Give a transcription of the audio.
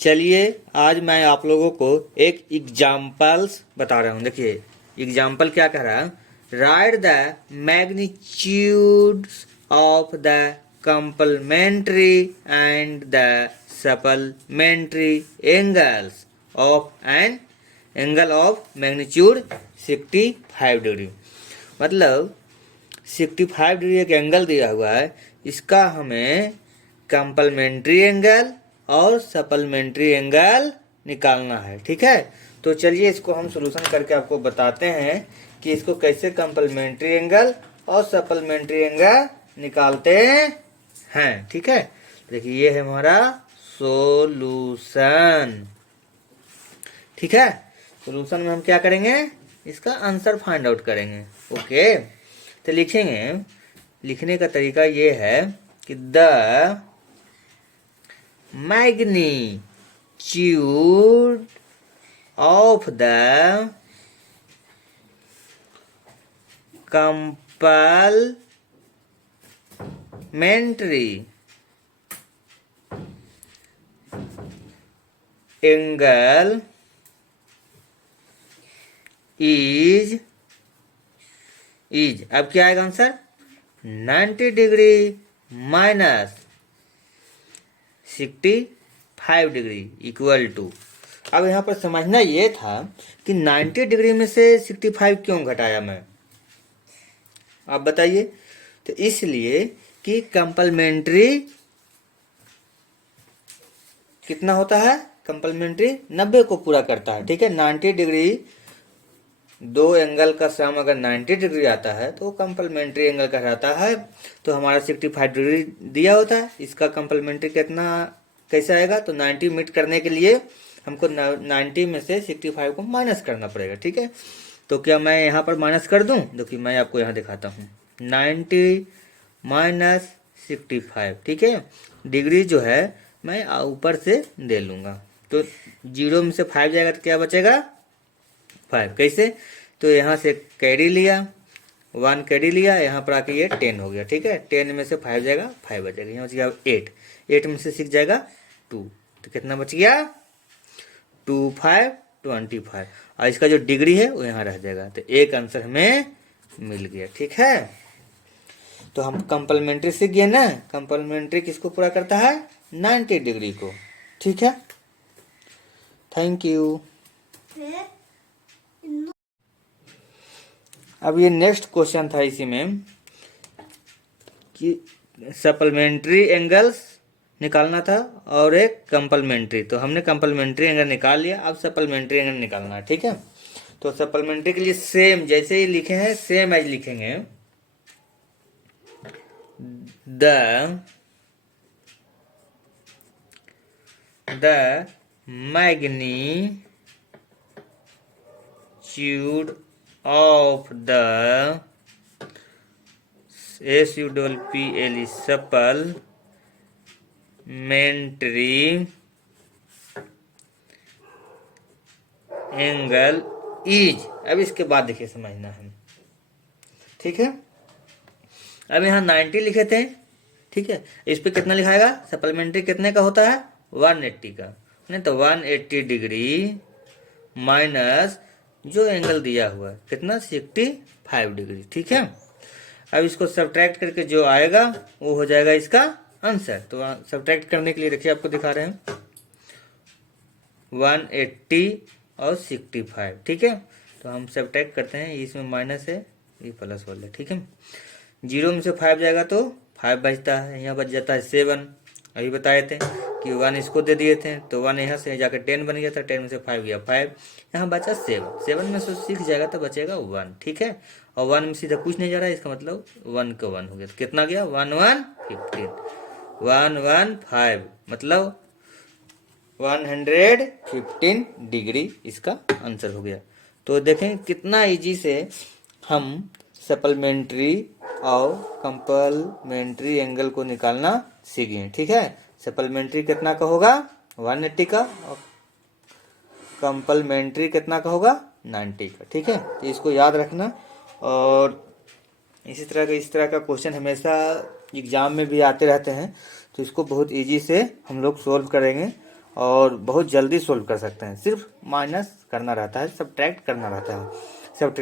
चलिए आज मैं आप लोगों को एक एग्जाम्पल्स बता रहा हूँ। देखिए एग्जाम्पल क्या कह रहा है, right the magnitudes of the complementary and the supplementary angles of an angle of magnitude 65 degree. मतलब 65 डिग्री एक एंगल दिया हुआ है, इसका हमें कंप्लीमेंट्री एंगल और सप्लीमेंट्री एंगल निकालना है। ठीक है, तो चलिए इसको हम सॉल्यूशन करके आपको बताते हैं कि इसको कैसे कंप्लीमेंट्री एंगल और सप्लीमेंट्री एंगल निकालते हैं। ठीक है, देखिए ये है हमारा सॉल्यूशन। ठीक है, सॉल्यूशन में हम क्या करेंगे, इसका आंसर फाइंड आउट करेंगे। ओके, तो लिखेंगे, लिखने का तरीका ये है कि the magnitude of the complementary angle is अब क्या आएगा answer, 90 degree minus 65 degree equal to. अब यहाँ पर समझना ये था कि 90 डिग्री में से 65 क्यों घटाया मैं, आप बताइए। तो इसलिए कि कंप्लीमेंट्री कितना होता है, कंप्लीमेंट्री 90 को पूरा करता है। ठीक है, 90 डिग्री दो एंगल का सम अगर 90 डिग्री आता है तो कंप्लीमेंट्री एंगल कहलाता है। तो हमारा 65 डिग्री दिया होता है, इसका कंप्लीमेंट्री कितना कैसे आएगा, तो 90 मीट करने के लिए हमको 90 में से 65 को माइनस करना पड़ेगा। ठीक है, तो क्या मैं यहाँ पर माइनस कर दूँ, देखिए मैं आपको यहाँ दिखाता हूँ, 90 माइनस 65। ठीक है, डिग्री जो है मैं ऊपर से दे लूँगा, तो 0 में से 5 जाएगा तो क्या बचेगा 5। कैसे, तो यहाँ से कैरी लिया, 1 कैरी लिया, यहाँ पर आके ये 10 हो गया। ठीक है, 10 में से 5 जाएगा, 5 बचेगा, यहाँ बच गया 8 में से 6 जाएगा 2, तो कितना बच गया 2 5 25। और इसका जो डिग्री है वो यहाँ रह जाएगा, तो एक आंसर हमें मिल गया। ठीक है, तो हम कंप्लीमेंट्री सीख गए ना, कंप्लीमेंट्री किसको पूरा करता है, 90 डिग्री को। ठीक है, थैंक यू। अब ये नेक्स्ट क्वेश्चन था इसी में कि सप्लीमेंट्री एंगल्स निकालना था और एक कंप्लीमेंट्री, तो हमने कंप्लीमेंट्री एंगल निकाल लिया, अब सप्लीमेंट्री एंगल निकालना है। ठीक है, तो सप्लीमेंट्री के लिए सेम जैसे ही लिखे हैं सेम एज लिखेंगे, the magnitude of the supplementary angle is. अब इसके बाद देखिए समझना है। ठीक है, अब यहाँ 90 लिखे थे। ठीक है, इस पे कितना लिखाएगा, सप्लीमेंट्री कितने का होता है 180 का, नहीं तो 180 डिग्री माइनस जो एंगल दिया हुआ है कितना 65 डिग्री। ठीक है, अब इसको सब्ट्रैक्ट करके जो आएगा वो हो जाएगा इसका आंसर। तो सब्ट्रैक्ट करने के लिए देखिए आपको दिखा रहे हैं 180 और 65। ठीक है, तो हम सब्ट्रैक्ट करते हैं, इसमें माइनस है ये प्लस वाला। ठीक है, 0 में से 5 जाएगा तो 5 बचता है, यहाँ बच जाता है 7। अभी बताए थे कि 1 इसको दे दिए थे, तो 1 यहाँ से जाकर 10 बन गया था, 10 में से 5 गया 5, यहाँ बचा 7 में से 6 जाएगा तो बचेगा 1। ठीक है, और 1 में सीधा कुछ नहीं जा रहा है, इसका मतलब 1 का 1 हो गया, तो कितना गया 1 1 15, 1 1 5, मतलब 115 डिग्री इसका आंसर हो गया। तो देखें कितना इजी से हम सप्लीमेंट्री और कंप्लीमेंट्री एंगल को निकालना सीख गए। ठीक है, सप्लीमेंट्री कितना का होगा 180 का और कंप्लीमेंट्री कितना का होगा 90 का। ठीक है, तो इसको याद रखना, और इस तरह का क्वेश्चन हमेशा एग्जाम में भी आते रहते हैं, तो इसको बहुत इजी से हम लोग सोल्व करेंगे और बहुत जल्दी सोल्व कर सकते हैं। सिर्फ माइनस करना रहता है, सब्ट्रैक्ट करना रहता है। सब